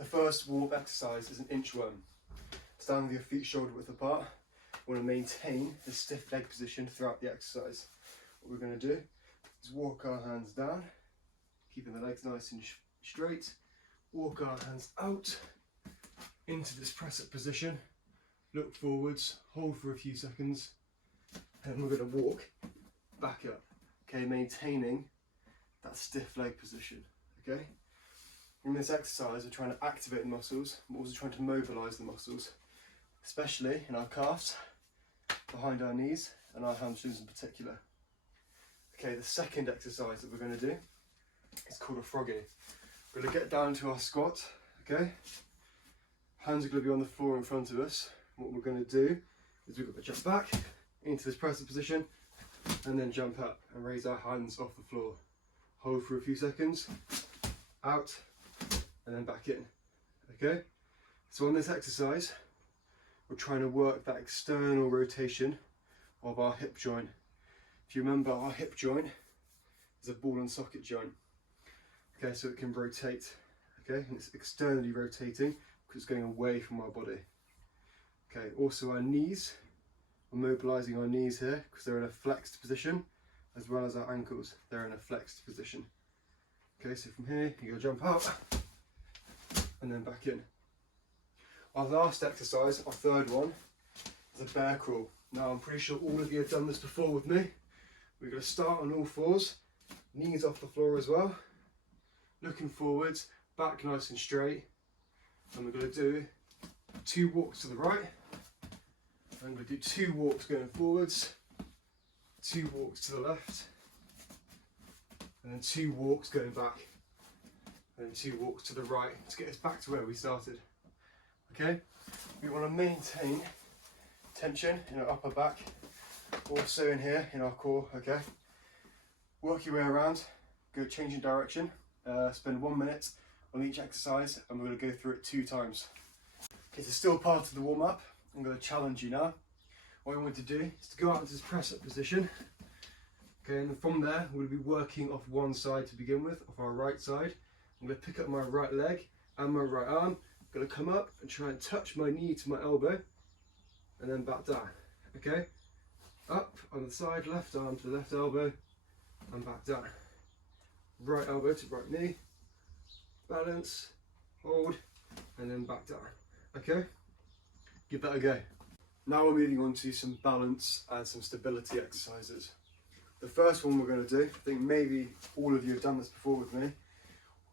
The first warm-up exercise is an inchworm. Stand with your feet shoulder width apart. We want to maintain the stiff leg position throughout the exercise. What we're going to do is walk our hands down, keeping the legs nice and straight. Walk our hands out into this press-up position. Look forwards, hold for a few seconds, and we're going to walk back up. Okay, maintaining that stiff leg position. Okay. In this exercise, we're trying to activate the muscles. We're also trying to mobilise the muscles, especially in our calves, behind our knees, and our hamstrings in particular. Okay, the second exercise that we're going to do is called a froggy. We're going to get down to our squat. Okay, hands are going to be on the floor in front of us. What we're going to do is we're going to jump back into this press-up position, and then jump up and raise our hands off the floor. Hold for a few seconds, out, and then back in. Okay, so on this exercise, we're trying to work that external rotation of our hip joint. If you remember, our hip joint is a ball and socket joint. Okay, so it can rotate. Okay, and it's externally rotating because it's going away from our body. Okay, also our knees. We're mobilising our knees here because they're in a flexed position, as well as our ankles. They're in a flexed position. Okay, so from here, you're going to jump up and then back in. Our last exercise, our third one, is a bear crawl. Now, I'm pretty sure all of you have done this before with me. We're going to start on all fours, knees off the floor as well, looking forwards, back nice and straight. And we're going to do 2 walks to the right. I'm going to do 2 walks going forwards, 2 walks to the left, and then 2 walks going back, and then 2 walks to the right to get us back to where we started. Okay, we want to maintain tension in our upper back, also in here in our core. Okay, work your way around, go changing direction, spend 1 minute on each exercise, and we're going to go through it 2 times. Okay, so still part of the warm-up. I'm going to challenge you now. What I want to do is to go out into this press-up position. Okay, and from there, we'll be working off one side to begin with, off our right side. I'm going to pick up my right leg and my right arm. I'm going to come up and try and touch my knee to my elbow, and then back down. Okay, up on the side, left arm to the left elbow, and back down. Right elbow to right knee, balance, hold, and then back down. Okay. Give that a go. Now we're moving on to some balance and some stability exercises. The first one we're going to do, I think maybe all of you have done this before with me.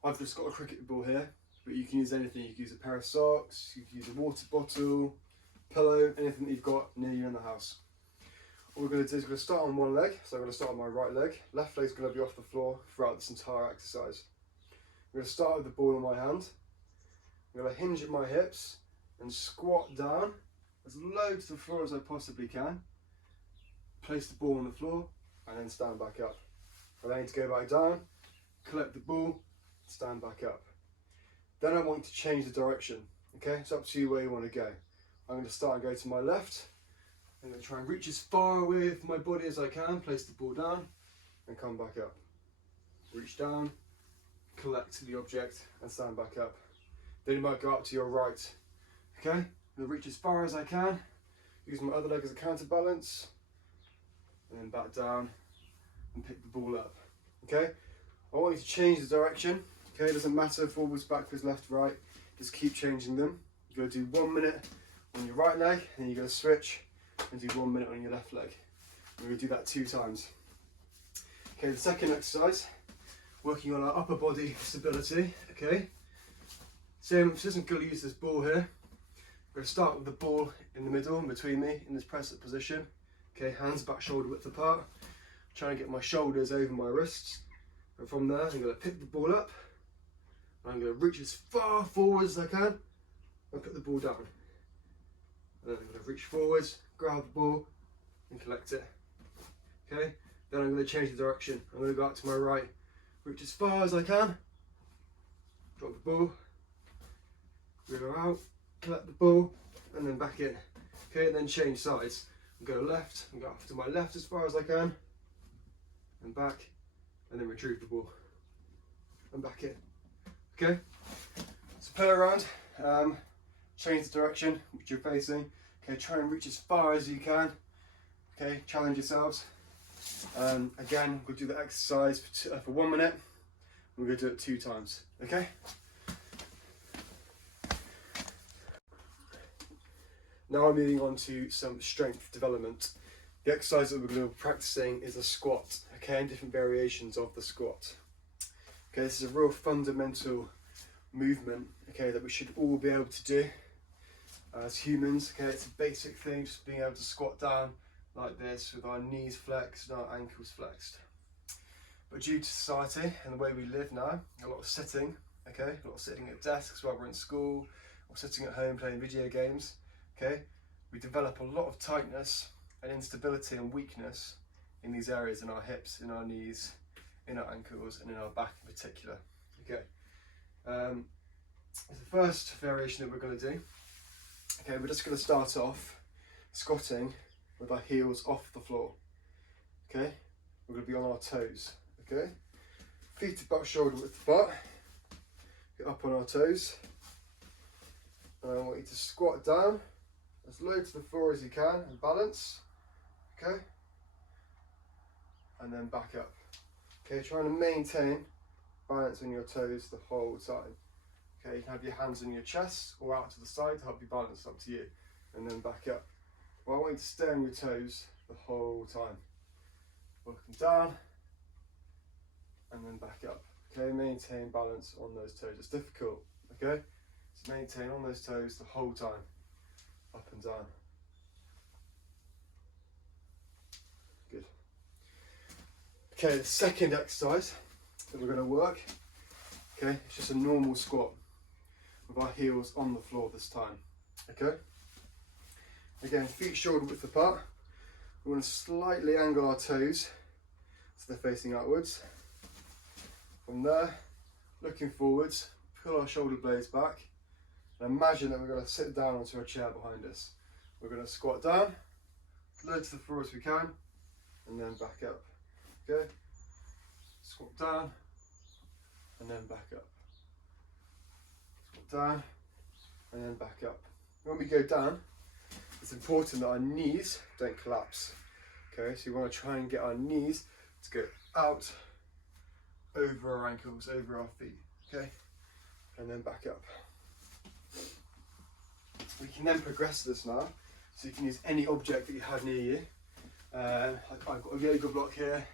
I've just got a cricket ball here, but you can use anything. You can use a pair of socks, you can use a water bottle, pillow, anything that you've got near you in the house. What we're going to do is we're going to start on one leg. So I'm going to start on my right leg. Left leg's going to be off the floor throughout this entire exercise. I'm going to start with the ball in my hand. I'm going to hinge at my hips and squat down as low to the floor as I possibly can. Place the ball on the floor and then stand back up. I then need to go back down, collect the ball, stand back up. Then I want to change the direction. Okay, it's up to you where you want to go. I'm going to start and go to my left. I'm going to try and reach as far away from my body as I can, place the ball down and come back up. Reach down, collect the object and stand back up. Then you might go up to your right. Okay, I'm going to reach as far as I can, use my other leg as a counterbalance, and then back down and pick the ball up. Okay, I want you to change the direction. Okay, it doesn't matter forwards, backwards, left, right, just keep changing them. You're going to do 1 minute on your right leg, and then you're going to switch and do 1 minute on your left leg. We're going to do that 2 times. Okay, the second exercise, working on our upper body stability. Okay, same, this isn't going to use this ball here. We're going to start with the ball in the middle, in between me, in this press-up position. Okay, hands back shoulder width apart. Trying to get my shoulders over my wrists. And from there, I'm going to pick the ball up. And I'm going to reach as far forward as I can and put the ball down. And then I'm going to reach forwards, grab the ball and collect it. Okay, then I'm going to change the direction. I'm going to go out to my right, reach as far as I can, drop the ball, go out, collect the ball, and then back in. Okay, and then change sides. Go left and go up to my left as far as I can, and back, and then retrieve the ball and back in. Okay, So pull around, change the direction which you're facing. Okay, try and reach as far as you can. Okay, challenge yourselves. Again, we'll do the exercise for 1 minute. We're going to do it 2 times. Okay. Now I'm moving on to some strength development. The exercise that we're going to be practicing is a squat. Okay, and different variations of the squat. Okay, this is a real fundamental movement. Okay, that we should all be able to do as humans. Okay, it's a basic thing, just being able to squat down like this with our knees flexed and our ankles flexed. But due to society and the way we live now, a lot of sitting, okay, a lot of sitting at desks while we're in school, or sitting at home playing video games, okay, we develop a lot of tightness and instability and weakness in these areas, in our hips, in our knees, in our ankles, and in our back in particular. Okay, the first variation that we're going to do, okay, we're just going to start off squatting with our heels off the floor. Okay, we're going to be on our toes. Okay, feet about shoulder width apart, get up on our toes, and I want you to squat down as low to the floor as you can and balance. Okay, and then back up. Okay, trying to maintain balance on your toes the whole time. Okay, you can have your hands on your chest or out to the side to help you balance, up to you, and then back up. Well, I want you to stay on your toes the whole time. Working down and then back up. Okay, maintain balance on those toes. It's difficult, okay? So maintain on those toes the whole time. Up and down. Good. Okay, the second exercise that we're going to work, okay, it's just a normal squat with our heels on the floor this time. Okay? Again, feet shoulder width apart. We want to slightly angle our toes so they're facing outwards. From there, looking forwards, pull our shoulder blades back, and imagine that we're going to sit down onto a chair behind us. We're going to squat down, low to the floor as we can, and then back up. Okay? Squat down, and then back up. Squat down, and then back up. When we go down, it's important that our knees don't collapse. Okay, so you want to try and get our knees to go out over our ankles, over our feet. Okay, and then back up. We can then progress this now, so you can use any object that you have near you. I've got a yoga block here.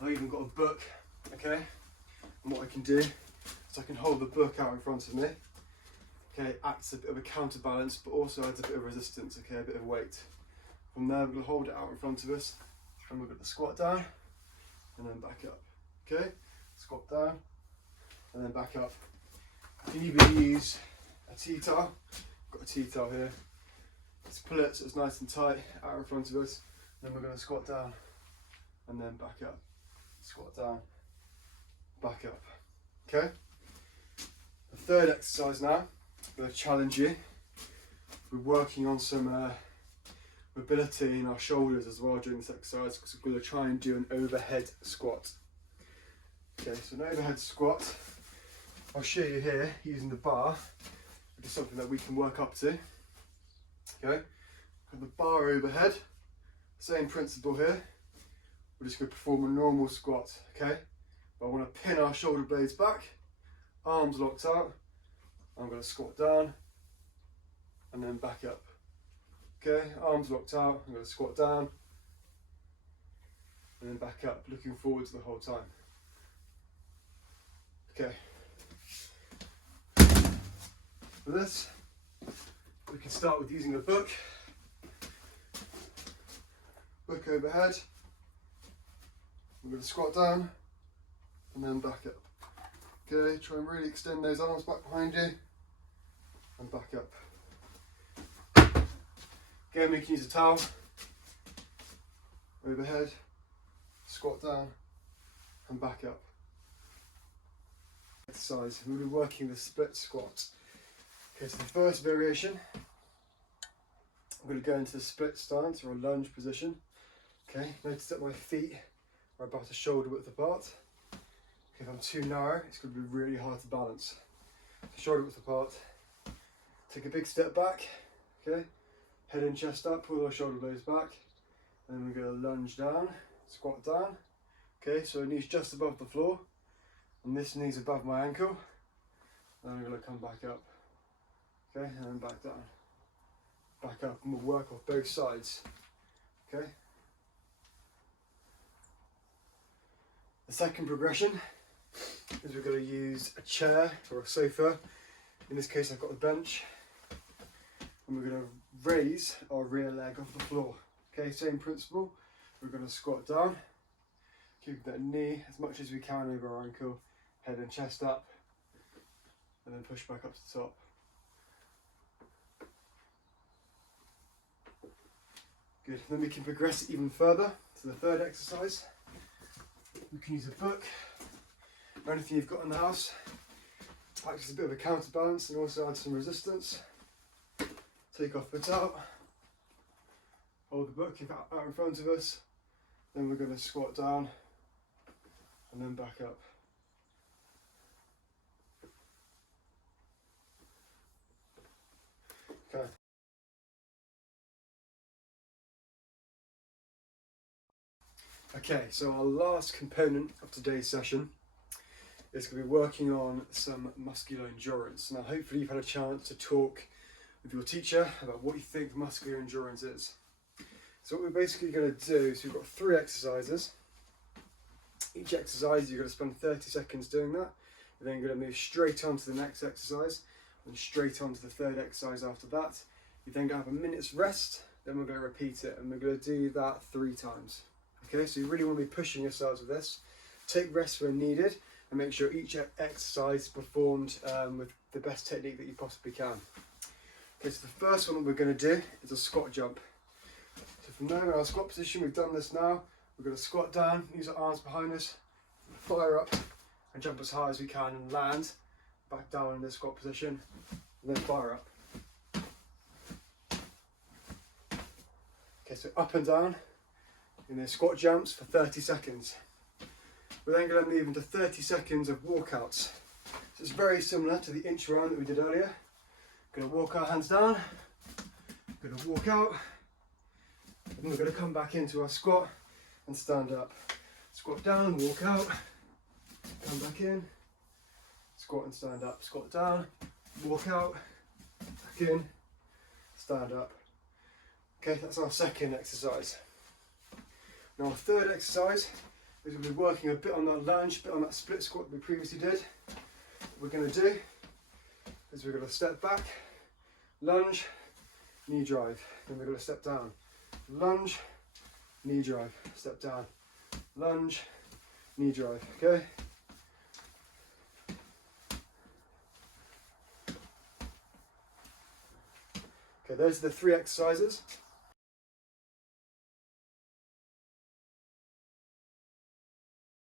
I've even got a book. Okay, and what I can do is I can hold the book out in front of me. Okay, acts a bit of a counterbalance, but also adds a bit of resistance, okay, a bit of weight. From there, we're going to hold it out in front of us, and we're going to squat down, and then back up. Okay, squat down, and then back up. You can even use a tea towel. I've got a tea towel here. Let's pull it so it's nice and tight out in front of us. Then we're going to squat down, and then back up. Squat down, back up. Okay. The third exercise now. I'm going to challenge you. We're working on some mobility in our shoulders as well during this exercise, because we're going to try and do an overhead squat. Okay, so an overhead squat, I'll show you here using the bar, which is something that we can work up to. Okay, got the bar overhead, same principle here. We're just going to perform a normal squat, okay? But I want to pin our shoulder blades back, arms locked out. I'm going to squat down and then back up. Okay, arms locked out. I'm going to squat down and then back up, looking forwards the whole time. Okay. For this, we can start with using a book. Book overhead. I'm going to squat down and then back up. Okay, try and really extend those arms back behind you and back up. Again, we can use a towel, overhead, squat down and back up. Exercise, we'll be working the split squat. Okay, so the first variation, I'm going to go into the split stance or a lunge position. Okay, notice that my feet are about a shoulder width apart. If I'm too narrow, it's going to be really hard to balance. shoulder width apart. Take a big step back, okay? Head and chest up, pull our shoulder blades back. And then we're going to lunge down, squat down. Okay, so knees just above the floor. And this knee's above my ankle. Then I'm going to come back up. Okay, and then back down. Back up, and we'll work off both sides. Okay? The second progression is we're going to use a chair or a sofa. In this case, I've got the bench. And we're going to raise our rear leg off the floor. Okay, same principle. We're going to squat down, keep that knee as much as we can over our ankle, head and chest up, and then push back up to the top. Good, then we can progress even further to the third exercise. We can use a book or anything you've got in the house. Act as a bit of a counterbalance and also add some resistance. Take our foot out, hold the book out in front of us, then we're going to squat down and then back up. Okay. Okay, so our last component of today's session is going to be working on some muscular endurance. Now hopefully you've had a chance to talk with your teacher about what you think muscular endurance is. So what we're basically going to do is we've got 3 exercises. Each exercise you're going to spend 30 seconds doing that. And then you're going to move straight on to the next exercise and straight on to the third exercise after that. You're then going to have a minute's rest, then we're going to repeat it and we're going to do that 3 times. Okay, so you really want to be pushing yourselves with this. Take rest when needed and make sure each exercise is performed with the best technique that you possibly can. Okay, so the first one that we're going to do is a squat jump. So from now in our squat position, we've done this now. We're going to squat down, use our arms behind us, fire up and jump as high as we can and land back down in this squat position and then fire up. Okay, so up and down in the squat jumps for 30 seconds. We're then going to move into 30 seconds of walkouts. So it's very similar to the inch round that we did earlier. Going to walk our hands down, going to walk out, and we're going to come back into our squat and stand up. Squat down, walk out, come back in, squat and stand up. Squat down, walk out, back in, stand up. Okay, that's our second exercise. Now our third exercise is we'll be working a bit on that lunge, a bit on that split squat that we previously did. What we're going to do is we're going to step back, lunge, knee drive. Then we're going to step down, lunge, knee drive, step down, lunge, knee drive, okay? Okay, those are the 3 exercises.